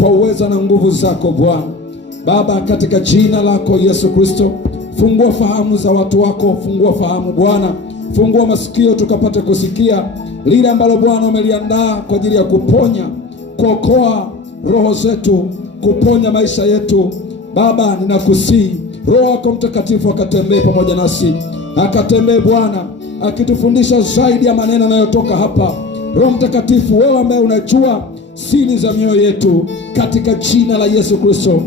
kwa uweza na nguvu zako Bwana. Baba, katika jina lako Yesu Kristo, fungua fahamu za watu wako, fungua fahamu Bwana, fungua masikio tukapate kusikia lile ambalo Bwana umeliandaa kwa ajili ya kuponya, kuokoa roho zetu, kuponya maisha yetu. Baba, ninakusihi Roho wako Mtakatifu akatembee pamoja nasi, akatembee Bwana, akitufundisha zaidi ya maneno yanayotoka hapa. Roho Mtakatifu, wewe ambaye unajua siri za mioyo yetu, katika jina la Yesu Kristo.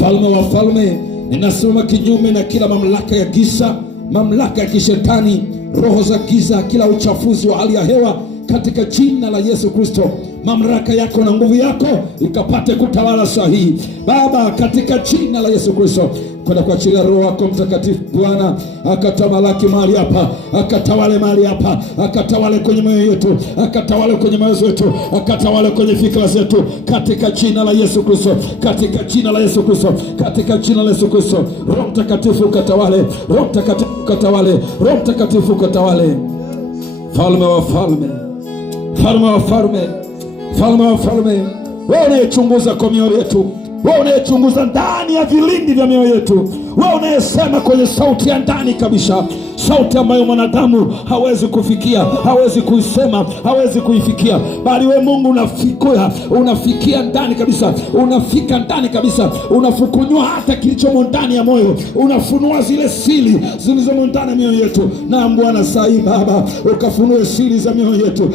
Falme wa falme, ninasema kinyume na kila mamlaka ya giza, mamlaka ya kishetani, roho za giza, kila uchafuzi wa hali ya hewa, katika jina la Yesu Kristo. Mamlaka yako na nguvu yako ikapate kutawala sahihi Baba, katika jina la Yesu Kristo. Kwenda kuachilia Roho wako Mtakatifu Bwana, akatamalaki mahali hapa, akatawale mahali hapa, akatawale kwenye moyo yetu, akatawale kwenye mawazo yetu, akatawale kwenye fikra zetu, katika jina la Yesu Kristo, katika jina la Yesu Kristo, katika jina la Yesu Kristo. Roho Mtakatifu ukatawale, Roho Mtakatifu ukatawale, Roho Mtakatifu ukatawale. Falme wa falme, falme wa falme, falme wa falme, wewe unayechunguza kwa mioyo yetu, wewe unayechunguza ndani ya vilindi vya mioyo yetu, wewe unayesema kwenye sauti ya ndani kabisa, sauti ambayo mwanadamu hawezi kufikia, hawezi kuisema, hawezi kuifikia, bali wewe Mungu unafikia ndani kabisa, unafika ndani kabisa, unafukunyua hata kilichomo ndani ya moyo, unafunua zile siri zilizomo ndani ya mioyo yetu. Na Bwana sahi Baba, ukafunue siri za mioyo yetu.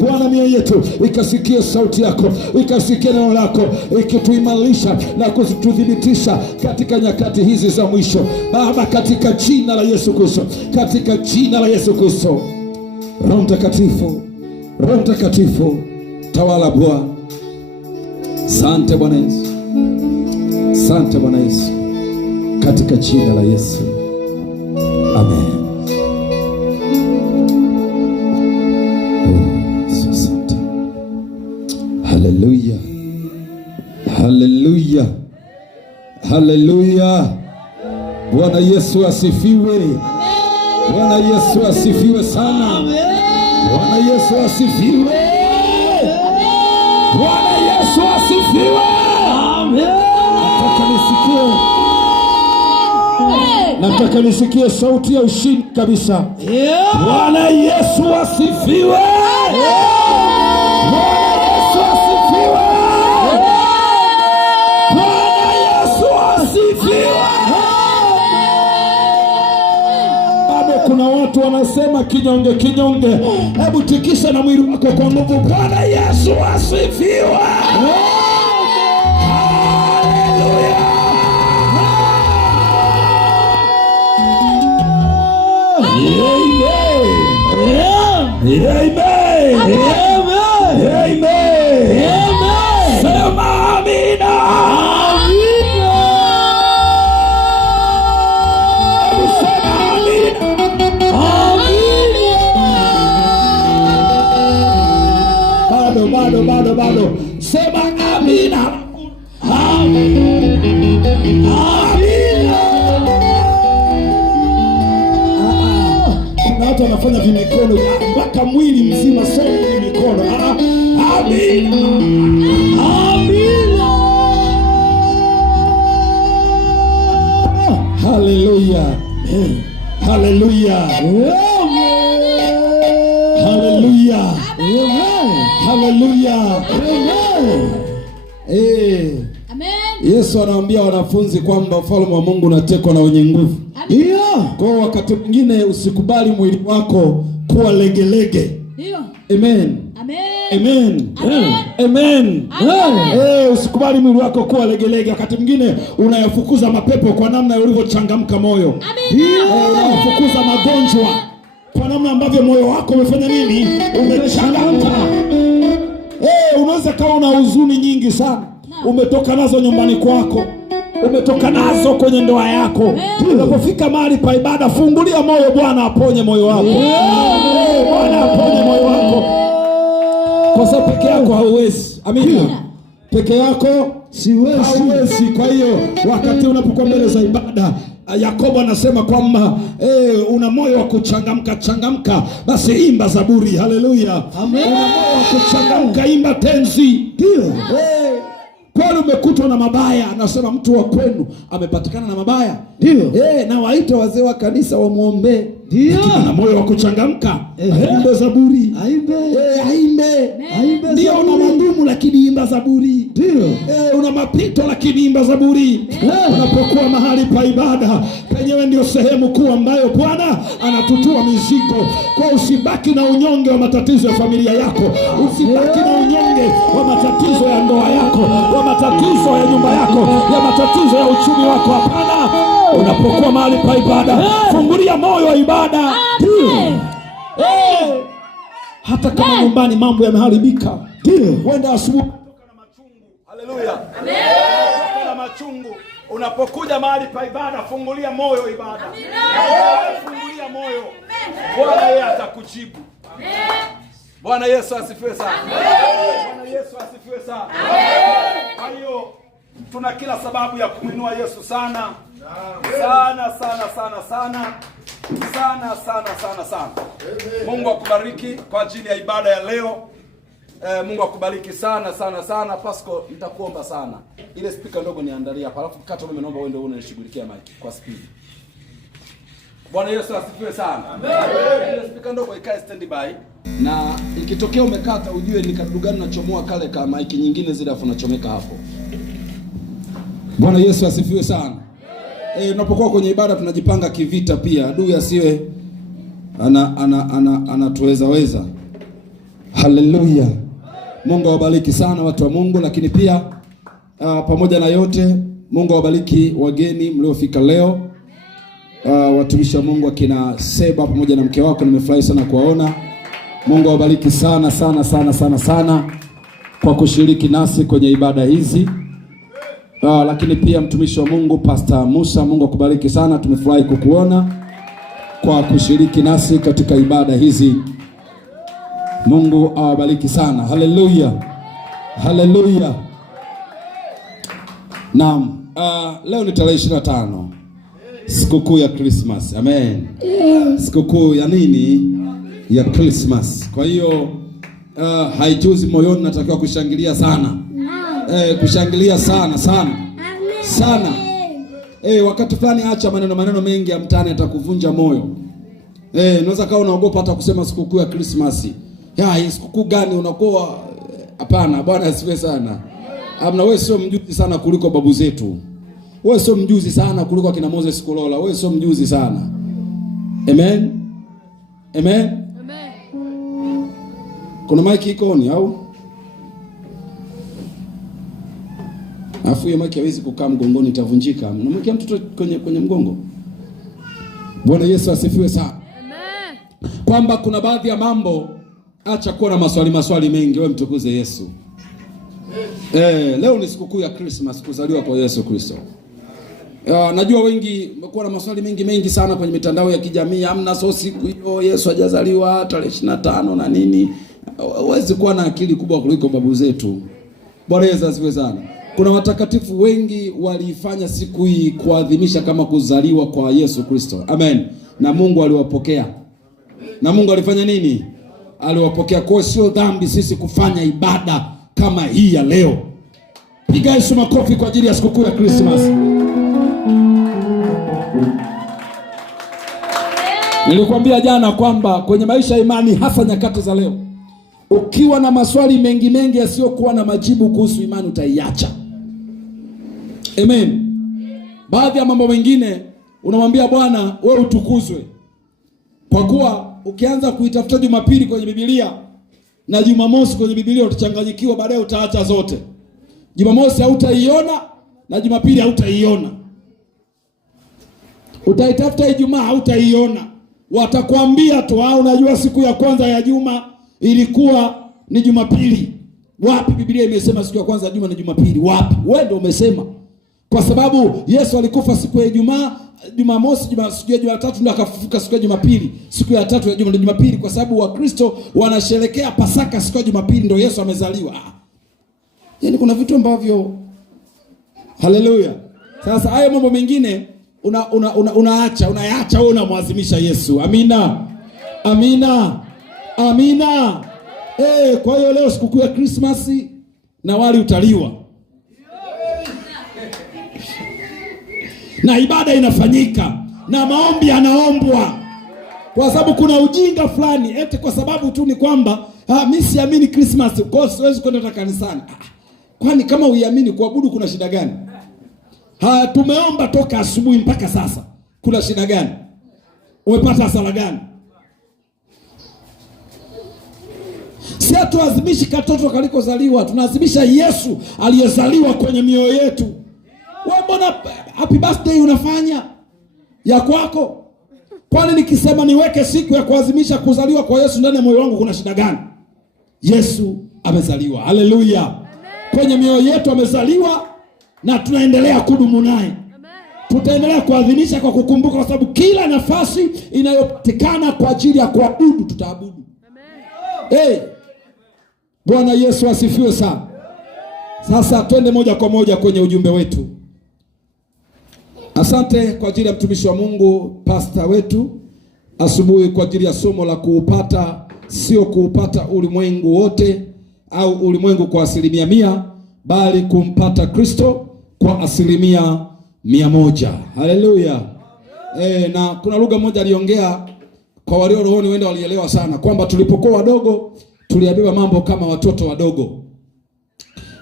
Bwana, mioyo yetu ikasikie sauti yako, ikasikie neno lako, ikituimarisha na kututhibitisha katika nyakati hizi za mwisho Baba, katika jina la Yesu Kristo, katika jina la Yesu Kristo. Roho Mtakatifu, Roho Mtakatifu, tawala Bwana. Asante Bwana Yesu, asante Bwana Yesu, katika jina la Yesu, amen. Asante. Haleluya, haleluya, haleluya. Bwana Yesu asifiwe. Bwana Yesu asifiwe sana. Bwana Yesu asifiwe. Bwana Yesu asifiwe. Nataka nisikie sauti ya ushindi kabisa. Bwana Yesu asifiwe. Bwana Yesu asifiwe. Bwana Yesu asifiwe. Kuna watu wanasema kinyonge kinyonge. Hebu tikisa na mwili wako kwa nguvu. Bwana Yesu asifiwe. Haleluya. Amen. Amen. Sema amina. Bado. Sema amina. Amina. Kuna watu wanafanya vimikono mpaka mwili mzima, sio mikono. Amina. Amina. Haleluya. Haleluya. Haleluya. Haleluya. Amen. Yesu anawaambia wanafunzi kwamba ufalme wa Mungu unatekwa na wenye nguvu. Ndio. Kwa wakati mwingine usikubali mwili wako kuwa legelege. Ndio. Amen. Amen. Amen. Amen. Usikubali mwili wako kuwa legelege. Wakati mwingine unayafukuza mapepo kwa namna ulivyochangamka moyo. Unayafukuza magonjwa kwa namna ambavyo moyo wako umefanya nini? Umechangamka. Unaweza kawa una huzuni nyingi sana, umetoka nazo nyumbani kwako, umetoka nazo kwenye ndoa yako. Unapofika mahali pa ibada, fungulia moyo, Bwana aponye moyo wako. Bwana aponye moyo wako, kwa sababu peke yako hauwezi. Amina. Peke yako hauwezi. Kwa hiyo wakati unapokuwa mbele za ibada, Yakobo anasema kwamba una moyo wa kuchangamka, basi imba zaburi. Haleluya. Una moyo wa kuchangamka, imba tenzi. Ndio. wamepatikana na mabaya. Anasema mtu wa kwenu amepatikana na mabaya. Ndio. Na waite wazee wa kanisa wamuombe. Ndio. Na moyo wa kuchangamka. Aimbe zaburi. Aimbe. Ndio una magumu lakini imba zaburi. Ndio. Una mapito lakini imba zaburi. Unapokuwa mahali pa ibada, penyewe ndio sehemu kuu ambayo Bwana anatutua mizigo. Kwa usibaki na unyonge wa matatizo ya familia yako. Usibaki na unyonge wa matatizo ya ndoa yako, wa matatizo ya nyumba yako, ya matatizo ya uchumi wako. Hapana. Unapokuwa mahali pa ibada, fungulia moyo wa ibada. Hata kama nyumbani mambo yameharibika, wenda asubuhi kutoka na machungu. Haleluya. Amen. Kutoka na machungu. Unapokuja mahali pa ibada, fungulia moyo wa ibada. Fungulia moyo. Bwana yeye atakujibu. Amen. Bwana Yesu asifiwe sana. Bwana Yesu asifiwe sana. Kwa hiyo tuna kila sababu ya kumwinua Yesu sana. Sana. Mungu akubariki kwa ajili ya ibada ya leo. Mungu akubariki sana. Pasco, nitakuomba sana. Ile speaker ndogo niandalia hapa. Alafu kata mimi naomba wewe ndio unanishughulikia mic kwa speed. Bwana Yesu asifiwe sana. Amen. Ile speaker ndogo ikae standby. Na ikitokea umekata ujue ni kadudu gani unachomoa kale kama mic nyingine zile afu unachomeka hapo. Bwana Yesu asifiwe sana. Unapokuwa kwenye ibada tunajipanga kivita pia. Adui asiwe anatuweza. Haleluya. Mungu awabariki sana watu wa Mungu, lakini pia pamoja na yote Mungu awabariki wageni mliofika leo. Watumishi wa Mungu akina Seba pamoja na mke wako, nimefurahi sana kuwaona. Mungu awabariki sana kwa kushiriki nasi kwenye ibada hizi. Lakini pia mtumishi wa Mungu Pastor Musa, Mungu akubariki sana. Tumefurahi kukuona kwa kushiriki nasi katika ibada hizi. Mungu awabariki sana. Haleluya. Naam, leo ni tarehe 25. Sikukuu ya Christmas. Amen. Sikukuu ya nini? Ya Christmas. Kwa hiyo haijuzi moyoni natakiwa kushangilia sana. Kushangilia sana. Wakati fulani acha maneno mengi ya mtani atakuvunja moyo. Unaweza kaa unaogopa hata kusema sikukuu ya Christmas. Hii sikukuu gani unakuwa? Hapana, Bwana asifiwe sana. Amna, wewe sio mjuzi sana kuliko babu zetu. Wewe sio mjuzi sana kuliko kina Moses Kulola. Wewe sio mjuzi sana. Amen. Kuna mic iko on au? Afu hiyo mic haiwezi kukaa mgongoni, itavunjika. Mnamwekea mtoto kwenye mgongo. Bwana Yesu asifiwe sana. Amen. Kwamba kuna baadhi ya mambo acha kuwa na maswali mengi, wewe mtukuze Yesu. Leo ni sikukuu ya Christmas, kuzaliwa kwa Yesu Kristo. Najua wengi wamekuwa na maswali mengi sana kwenye mitandao ya kijamii. Hamna siku hiyo Yesu hajazaliwa tarehe 25 na nini. Huwezi kuwa na akili kubwa kuliko babu zetu. Bwana Yesu asifiwe sana. Kuna watakatifu wengi waliifanya siku hii kuadhimisha kama kuzaliwa kwa Yesu Kristo. Amen. Na Mungu aliwapokea. Na Mungu alifanya nini? Aliwapokea. Kwa sio dhambi sisi kufanya ibada kama hii ya leo. Piga Yesu makofi kwa ajili ya sikukuu ya Christmas. Nilikwambia jana kwamba kwenye maisha ya imani, hasa nyakati za leo, ukiwa na maswali mengi yasiyokuwa na majibu kuhusu imani utaiacha. Amen. Baadhi ya mambo mengine unamwambia Bwana wewe utukuzwe. Kwa kuwa ukianza kuitafuta Jumapili kwenye Biblia na Jumamosi kwenye Biblia utachanganyikiwa, baadaye utaacha zote. Jumamosi hautaiona na Jumapili hautaiona. Utaitafuta Ijumaa hautaiona. Watakwambia tu unajua siku ya kwanza ya juma ilikuwa ni Jumapili. Wapi Biblia imesema siku ya kwanza ya juma ni Jumapili? Wapi? Wewe ndio umesema. Kwa sababu Yesu alikufa siku ya Ijumaa, Jumamosi, Jumatatu ndio akafufuka siku ya Jumapili. Siku ya tatu ya juma ndio Jumapili, kwa sababu Wakristo wanasherehekea Pasaka siku ya Jumapili ndio Yesu amezaliwa. Yaani kuna vitu ambavyo haleluya. Sasa haya mambo mengine unaacha wewe unamwadhimisha Yesu. Amina. Kwa hiyo leo sikukuu ya Christmas na wali utaliwa. na ibada inafanyika na maombi yanaombwa. Kwa sababu kuna ujinga fulani eti kwa sababu tu ni kwamba mimi siamini Christmas, kwa hiyo siwezi kwenda kanisani. Kwani kama uiamini kuabudu kuna shida gani? Tumeomba toka asubuhi mpaka sasa. Kuna shida gani? Umepata hasara gani? Si tuadhimisha katoto kalikozaliwa, tunaadhimisha Yesu aliyezaliwa kwenye mioyo yetu. Wewe mbona happy birthday unafanya ya kwako? Kwani nikisema niweke siku ya kuadhimisha kuzaliwa kwa Yesu ndani ya moyo wangu kuna shida gani? Yesu amezaliwa. Haleluya. Kwenye mioyo yetu amezaliwa na tunaendelea kudumu naye. Tutaendelea kuadhimisha kwa kukumbuka, kwa sababu kila nafasi inayopatikana kwa ajili ya kuabudu tutaabudu. Amen. Bwana Yesu asifiwe sana. Sasa twende moja kwa moja kwenye ujumbe wetu. Asante kwa ajili ya mtumishi wa Mungu pastor wetu asubuhi kwa ajili ya somo la kuupata, sio kuupata ulimwengu wote au ulimwengu kwa 100%, bali kumpata Kristo kwa 100%. Haleluya. Na kuna lugha moja aliongea kwa walio rohoni, wenda walielewa sana, kwamba tulipokuwa wadogo tuliyabeba mambo kama watoto wadogo,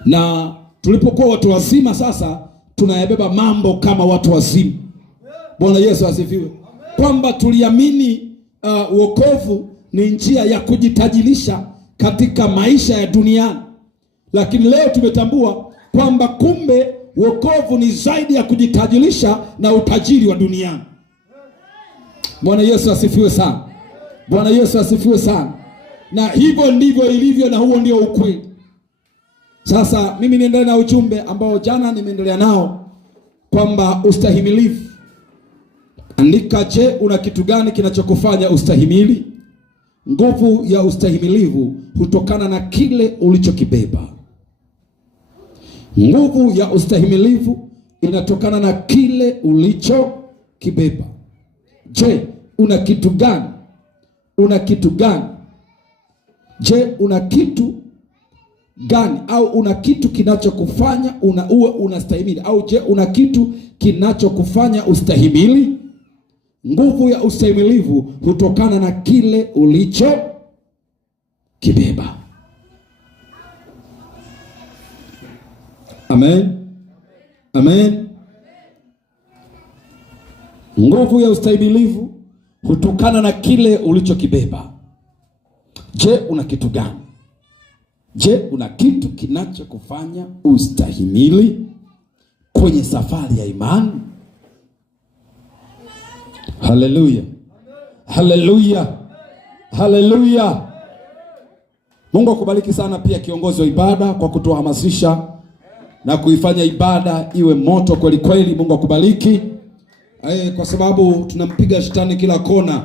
na tulipokuwa watu wazima sasa tunayabeba mambo kama watu wazima. Bwana Yesu asifiwe. Kwamba tuliamini wokovu ni njia ya kujitajirisha katika maisha ya duniani, lakini leo tumetambua kwamba kumbe wokovu ni zaidi ya kujitajirisha na utajiri wa duniani. Bwana Yesu asifiwe sana. Bwana Yesu asifiwe sana. Na hivyo ndivyo ilivyo, na huo ndio ukweli. Sasa mimi niendelee na ujumbe ambao jana nimeendelea nao, kwamba ustahimilivu. Andika, je, una kitu gani kinachokufanya ustahimili? Nguvu ya ustahimilivu hutokana na kile ulichokibeba. Nguvu ya ustahimilivu inatokana na kile ulichokibeba. Je, una kitu gani? Una kitu gani? Je, una kitu gani? Au una kitu kinachokufanya uwe unastahimili? Au je, una kitu kinachokufanya ustahimili? Nguvu ya ustahimilivu hutokana na kile ulichokibeba. Amen. Amen. Nguvu ya ustahimilivu hutokana na kile ulichokibeba. Je, una kitu gani? Je, una kitu kinachokufanya ustahimili kwenye safari ya imani? Haleluya. Haleluya. Haleluya. Mungu akubariki sana pia kiongozi wa ibada kwa kutuhamasisha na kuifanya ibada iwe moto kweli kweli. Mungu akubariki. Kwa sababu tunampiga shetani kila kona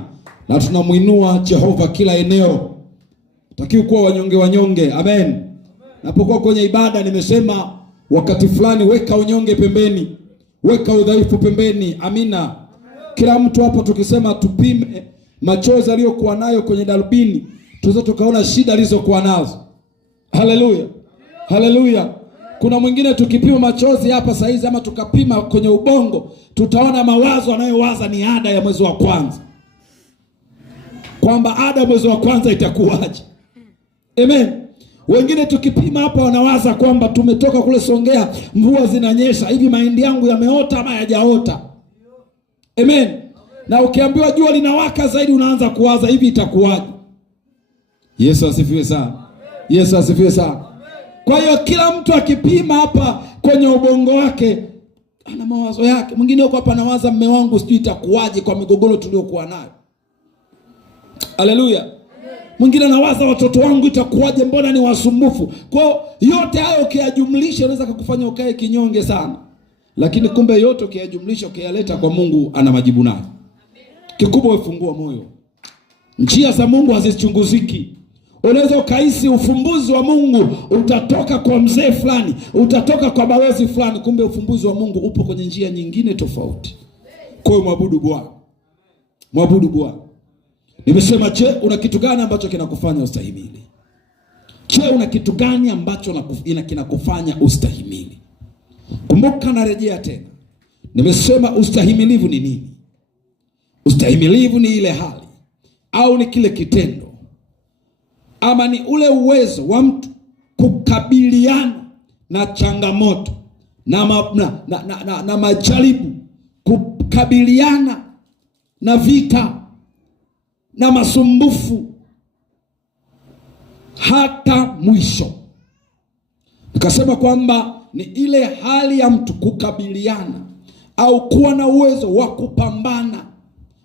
na tunamuinua Jehova kila eneo. Takiwa kuwa wanyonge. Amen. Napokuwa kwenye ibada nimesema wakati fulani weka unyonge pembeni, weka udhaifu pembeni. Amina. Kila mtu hapo tukisema tupime machozi aliyokuwa nayo kwenye darubini, tuweze tukaona shida alizokuwa nazo. Haleluya. Haleluya. Kuna mwingine tukipima machozi hapa saizi ama tukapima kwenye ubongo, tutaona mawazo anayowaza ni ada ya mwezi wa kwanza. Kwamba ada ya mwezi wa kwanza itakuwaje. Amen. Wengine tukipima hapa wanawaza kwamba tumetoka kule Songea, mvua zinanyesha, hivi mahindi yangu yameota ama hayajaota. Amen. Na ukiambiwa jua linawaka zaidi unaanza kuwaza hivi itakuwaje. Yesu asifiwe sana. Yesu asifiwe sana. Kwa hiyo kila mtu akipima hapa kwenye ubongo wake ana mawazo yake. Mwingine yuko hapa anawaza mume wangu sijui itakuwaje kwa migogoro tuliokuwa nayo. Haleluya. Mwingine anawaza watoto wangu itakuwaje, mbona ni wasumbufu. Kwa yote hayo ukiyajumlisha unaweza kukufanya ukae kinyonge sana. Lakini kumbe yote ukiyajumlisha ukiyaleta kwa Mungu ana majibu nayo. Kikubwa ufungua moyo. Njia za Mungu hazichunguziki. Unaweza ukahisi ufumbuzi wa Mungu utatoka kwa mzee fulani, utatoka kwa bawezi fulani, kumbe ufumbuzi wa Mungu upo kwenye njia nyingine tofauti. Kwa hiyo mwabudu Bwana. Mwabudu Bwana. Nimesema, je, una kitu gani ambacho kinakufanya ustahimili? Je, una kitu gani ambacho kinakufanya ustahimili? Kumbuka, narejea tena. Nimesema ustahimilivu ni nini? Ustahimilivu ni ile hali au ni kile kitendo ama ni ule uwezo wa mtu kukabiliana na changamoto na majaribu, kukabiliana na vita na masumbufu hata mwisho. Nikasema kwamba ni ile hali ya mtu kukabiliana au kuwa na uwezo wa kupambana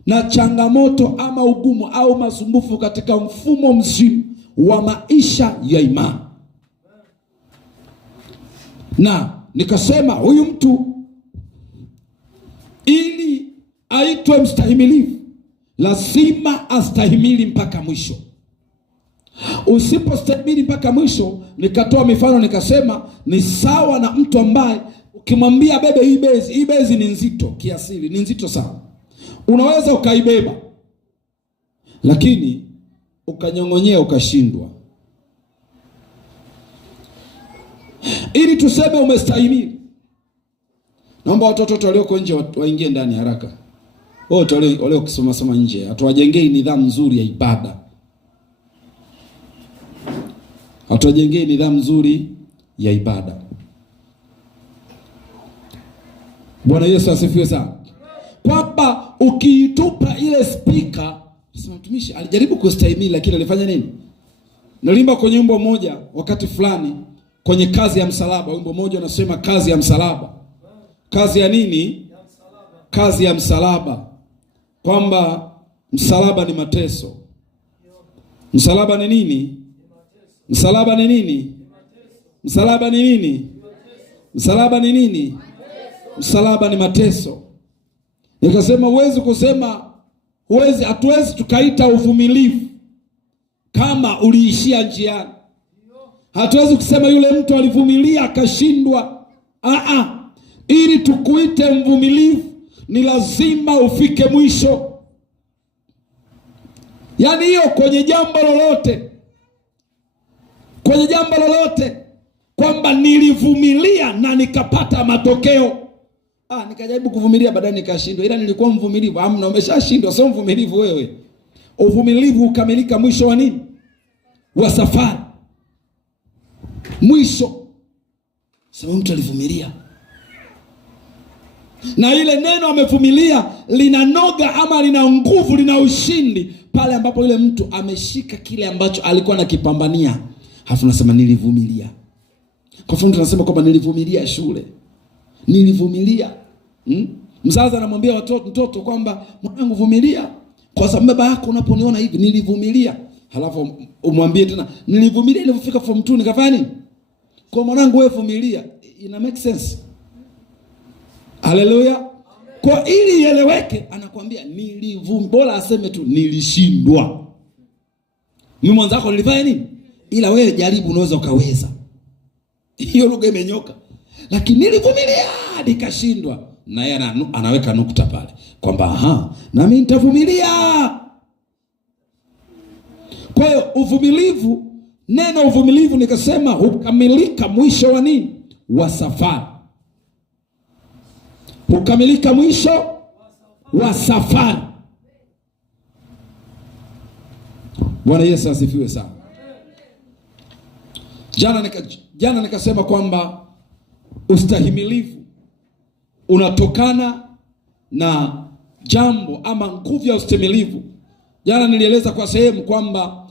na changamoto ama ugumu au masumbufu katika mfumo mzima wa maisha ya imani. Na nikasema huyu mtu ili aitwe mstahimilivu lazima astahimili mpaka mwisho. Usipostahimili mpaka mwisho, nikatoa mifano nikasema ni sawa na mtu ambaye ukimwambia bebe hii bezi ni nzito, kiasili ni nzito sana. Unaweza ukaibeba lakini ukanyong'onyea ukashindwa. Ili tuseme umestahimili, naomba watoto walioko nje waingie ndani haraka. Wote wale kusoma soma nje, hatuwajengei nidhamu nzuri ya ibada. Hatuwajengei nidhamu nzuri ya ibada. Bwana Yesu asifiwe sana. Kwamba ukiitupa ile speaker, sema mtumishi alijaribu kustahimili lakini alifanya nini? Nalimba kwenye wimbo mmoja wakati fulani kwenye kazi ya msalaba. Wimbo mmoja unasema kazi ya msalaba. Kazi ya nini? Kazi ya msalaba. Kwamba msalaba ni mateso. Msalaba ni nini? Msalaba ni nini? Msalaba ni nini? Msalaba ni nini? Msalaba ni mateso. Nikasema hatuwezi tukaita uvumilivu kama uliishia njiani. Hatuwezi kusema yule mtu alivumilia akashindwa. Ili tukuite mvumilivu ni lazima ufike mwisho. Yaani hiyo kwenye jambo lolote kwamba nilivumilia na nikapata matokeo. Nikajaribu kuvumilia baadaye nikashindwa, ila nilikuwa mvumilivu. Amna, umeshashindwa, sio mvumilivu wewe. Uvumilivu ukamilika mwisho wa nini? Wa safari. Mwisho. Sababu mtu alivumilia. Na ile neno amevumilia linanoga ama lina nguvu, lina ushindi pale ambapo yule mtu ameshika kile ambacho alikuwa anakipambania. Halafu nasema nilivumilia. Kwa mfano tunasema kwamba nilivumilia shule. Nilivumilia. Mzazi anamwambia mtoto kwamba mwanangu vumilia, kwa sababu baba yako unaponiona hivi nilivumilia. Halafu umwambie tena nilivumilia nilipofika form 2 nikafanya nini? Kwa mwanangu wewe vumilia. Ina make sense? Haleluya. Kwa ili ieleweke anakuambia bora aseme tu nilishindwa. Mimi mwanzako nilifanya nini? Ila wewe jaribu, unaweza ukaweza. Hiyo lugha imenyoka. Lakini nilivumilia nikashindwa. Na yeye anaweka nukta pale kwamba na mimi nitavumilia. Kwa hiyo uvumilivu, neno uvumilivu nikasema hukamilika mwisho wa nini? Wa safari. Hukamilika mwisho wa safari. Bwana Yesu asifiwe sana. Jana nikasema kwamba ustahimilivu unatokana na jambo ama nguvu ya ustahimilivu. Jana nilieleza kwa sehemu kwamba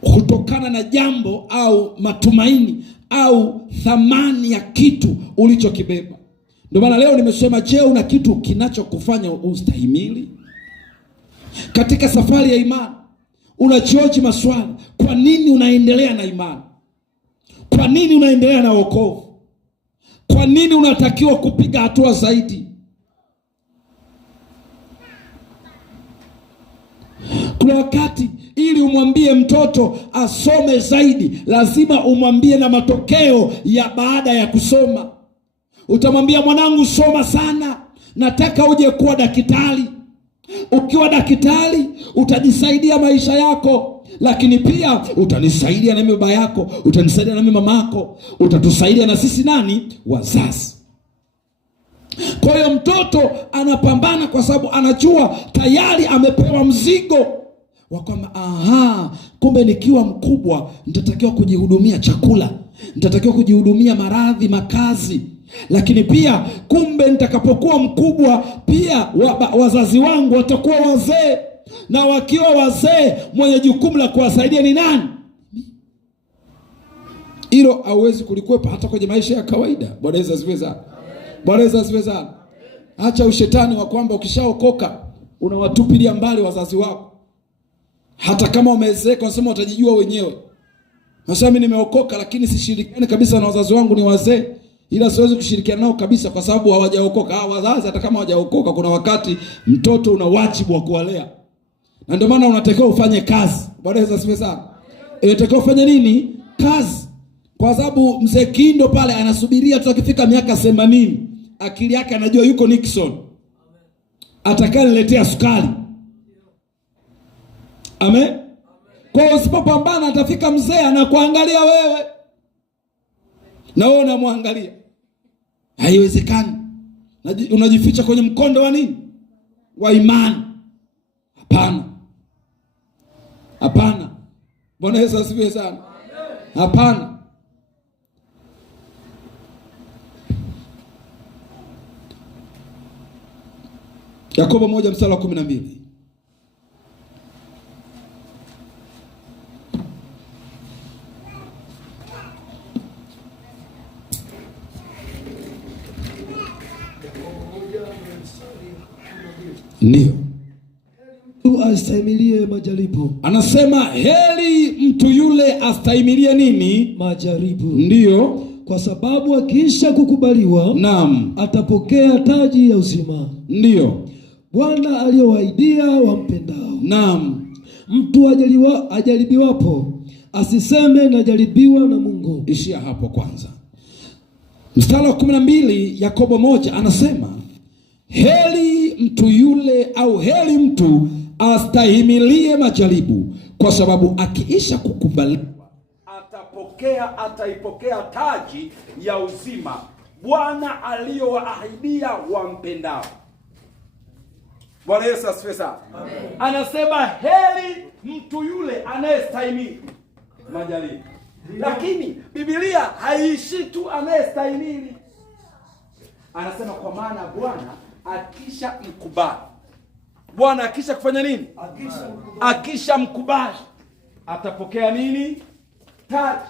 hutokana na jambo au matumaini au thamani ya kitu ulichokibeba. Ndio maana leo nimesema, je, una kitu kinachokufanya ustahimili? Katika safari ya imani unajihoji maswali. Kwa nini unaendelea na imani? Kwa nini unaendelea na wokovu? Kwa nini unatakiwa kupiga hatua zaidi? Kuna wakati ili umwambie mtoto asome zaidi, lazima umwambie na matokeo ya baada ya kusoma. Utamwambia mwanangu, soma sana, nataka uje kuwa daktari. Ukiwa daktari utajisaidia maisha yako, lakini pia utanisaidia na baba yako, utanisaidia na mama yako, utatusaidia na sisi wazazi. Kwa hiyo mtoto anapambana kwa sababu anajua tayari amepewa mzigo wa kwamba kumbe nikiwa mkubwa nitatakiwa kujihudumia chakula, nitatakiwa kujihudumia maradhi, makazi. Lakini pia kumbe nitakapokuwa mkubwa pia wazazi wangu watakuwa wazee, na wakiwa wazee mwenye jukumu la kuwasaidia ni nani? Hilo hauwezi kulikwepa hata kwenye maisha ya kawaida. Bwana Yesu asifiwe sana. Bwana Yesu asifiwe sana. Acha ushetani wa kwamba ukishaokoka unawatupilia mbali wazazi wako. Hata kama umezeeka unasema utajijua wenyewe. Nasema mimi nimeokoka lakini sishirikiani kabisa na wazazi wangu, ni wazee, ila siwezi kushirikiana nao kabisa kwa sababu hawajaokoka. Wazazi hata kama hawajaokoka, kuna wakati mtoto una wajibu wa kuwalea. Na ndio maana unatakiwa ufanye kazi. Bwana Yesu asifiwe sana. Unatakiwa ufanye nini? Kazi. Kwa sababu mzee Kindo pale anasubiria tu akifika miaka 80, akili yake anajua yuko Nixon atakayeniletea sukari. Amen. Kwa hiyo usipopambana atafika mzee anakuangalia wewe na wewe unamwangalia. Haiwezekani. Unajificha kwenye mkondo wa nini? Wa imani. Hapana. Hapana. Bwana Yesu asifiwe sana. Hapana. Yakobo 1:12. Ndio. Mtu astahimilie majaribu. Anasema heri mtu yule astahimilie nini? Majaribu. Ndio. Kwa sababu akiisha kukubaliwa, naam, atapokea taji ya uzima. Ndio. Bwana aliyowaidia wampendao. Naam. Mtu ajaribiwapo asiseme najaribiwa na Mungu. Ishia hapo kwanza. Mstari wa 12 Yakobo 1 anasema heri mtu yule au heri mtu astahimilie majaribu, kwa sababu akiisha kukubaliwa ataipokea taji ya uzima Bwana aliyowaahidia wampendao. Bwana Yesu asifiwe sana. Amen. Anasema heri mtu yule anayestahimili majaribu. Lakini Biblia haiishi tu anayestahimili. Anasema kwa maana Bwana akisha mkubali. Bwana akisha kufanya nini? Akisha mkubali. Atapokea nini? Taji.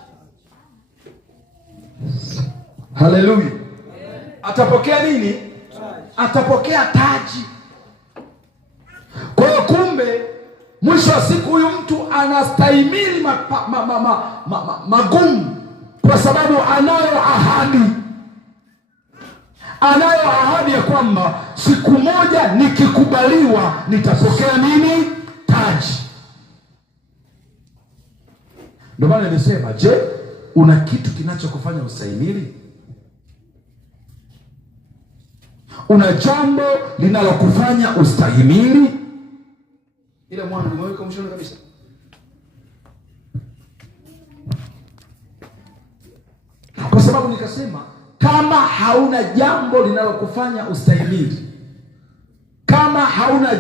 Haleluya. Atapokea nini? Atapokea taji. Kwa hiyo kumbe mwisho wa siku huyu mtu anastahimili magumu kwa sababu anayo ahadi. Anayo ahadi ya kwamba siku moja nikikubaliwa nitapokea nini? Taji. Ndio maana nimesema, je, una kitu kinachokufanya ustahimili? Una jambo linalokufanya ustahimili? Ile mwana nimeweka mshoni kabisa. Kwa sababu nikasema kama hauna jambo linalokufanya ustahimili, kama hauna